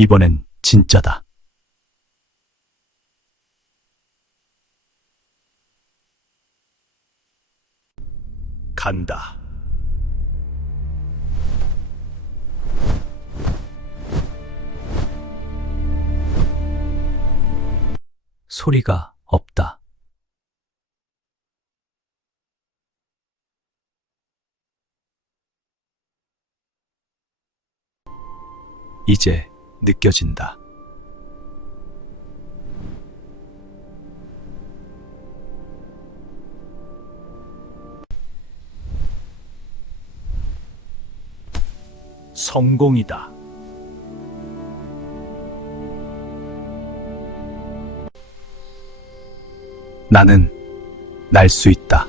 이번엔 진짜다. 간다. 소리가 없다. 이제 느껴진다. 성공이다. 나는 날 수 있다.